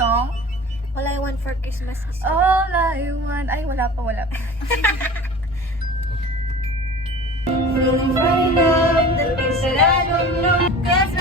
song? All I Want for Christmas is You. All I want. Ay, wala pa. Feeling right up, the things that I don't know. Cause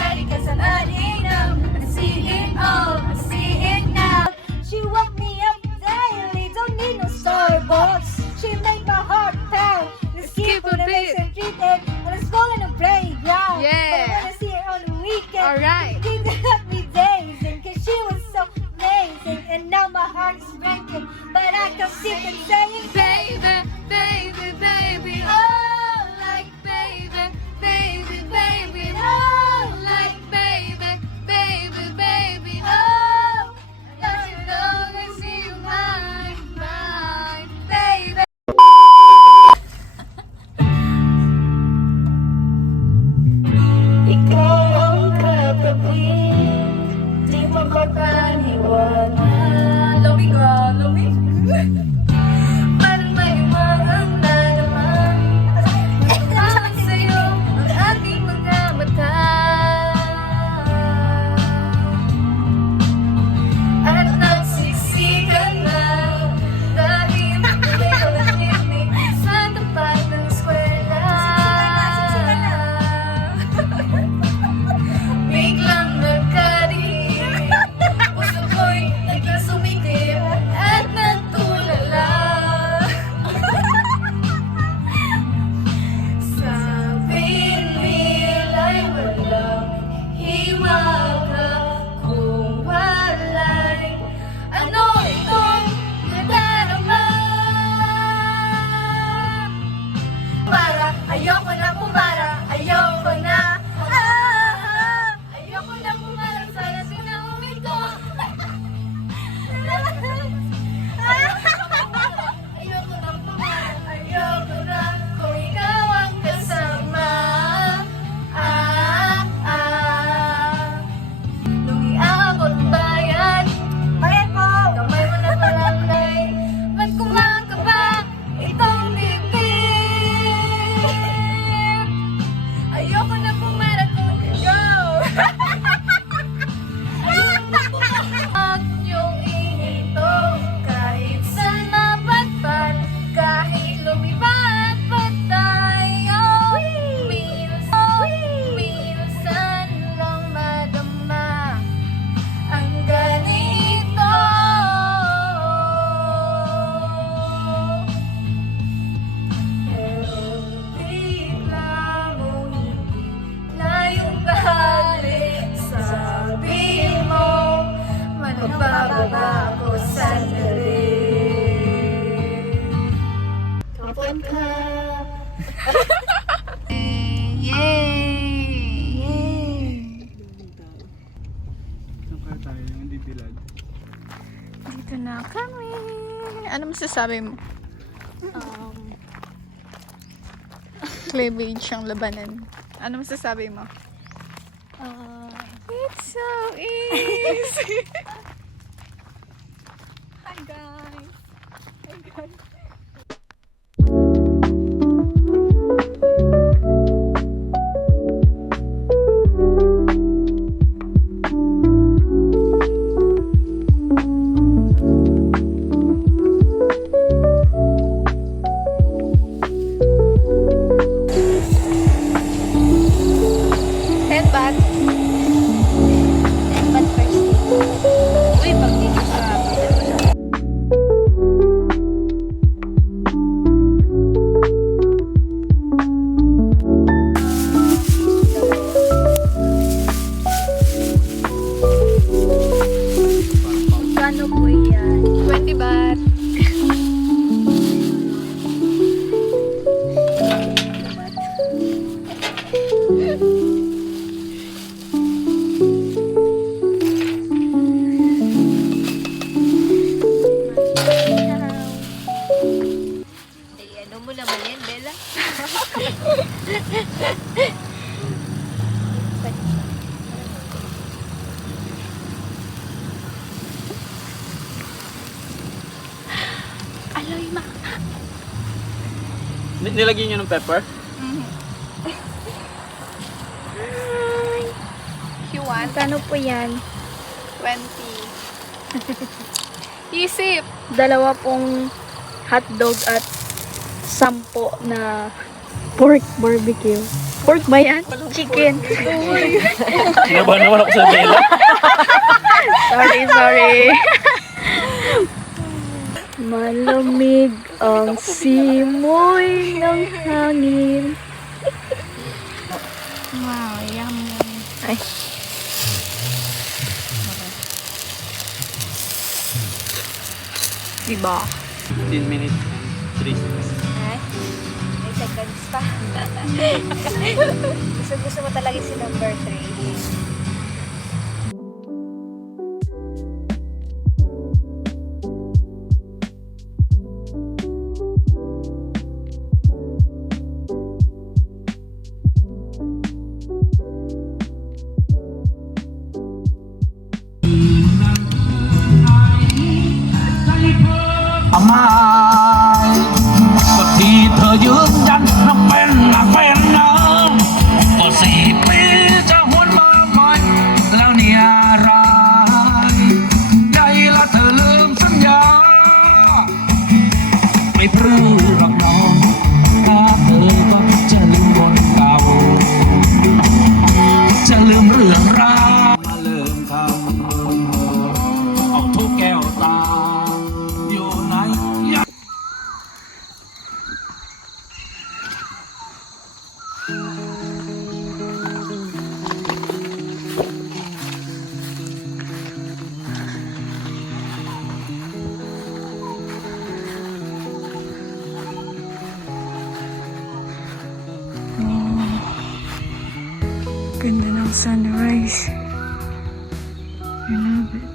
I'm adding up. I see it all, I see it now. She woke me up daily, don't need no Starbucks. She made my heart pound. Let's skip on the legs and treat it. On a school in the playground. Yeah. But I wanna see her on the weekend. Alright. She got me dazing, cause she was so amazing. And now my heart is breaking. But I can sit and saying, Baby, baby, baby. Oh, like baby, baby, baby. Oh, like baby, baby, baby. Oh, don't you know that you mine, baby. ikaw ang katabi, di makapaniwala. Love me, girl. Love me. Parang may umarang nalaman. Nagpapakit sa'yo ang aking mga mata. At nagsiksikan na dahil tuloy ko nangyanig sa tapat ng eskwela. Biglang nagkarinig, puso ko'y nagkasumikip at nagtulala. Sabi nila'y walang hiwaga kung wala'y ano itong nadarama. Para, ayoko na pumara, ayoko na. Ayoko na pumara, sana sinawin ko. Ayoko na pumara, ayoko na kung ikaw ang kasama. Nung iabot bayan, Bayad po! kamay mo na palangay. Ba't kumakaba itong bibig? Ayoko na pumara kung ikaw. Ayoko na pumara. Huwag niyong ihinto kahit saan mapatpat, kahit lumipat pa tayo. Minsan lang madama ang ganito. Pero bigla mo hindi layong balik. Sabi mo, magbababa ako sandali. Kapon ka! Yay! Saan kaya tayo? Hindi bilad. Dito na kami. Ano masasabi mo? Cleavage ang labanan. Ano masasabi mo? It's so easy. Hi guys. Hi guys. Headbutt. But first, uy, pag dito sa Kano po yan? 20 baht. Ano mo naman yan, Bella? Aloy ma. Nilagyan niyo ng pepper? You want? Kano po yan? 20. Isip. 2 pong hotdog at 10 na pork barbecue. Pork ba yan? Chicken. Sinabahan naman ako sa Bella. Sorry. Malamig ang simoy ng hangin. Wow, yummy. Ay. Diba? 15 minutes. 3 seconds. Ay, may seconds pa. Gusto mo talaga si number 3.ไม้ก็ที่เธอยืนยันนักเป็นน้ำก็4 ปีจะหวนมาใหม่แล้วเนี่ยอะไรใหญ่ละเธอลืมสัญญาไม่พรื้หรอกน้องถ้าเธอก็จะลืมคนเก่าจะลืมเรื่องราวมาเริ่มทำเอาทุกแก้วตาอยู่ไหน Ganda ng sunrise. I love it.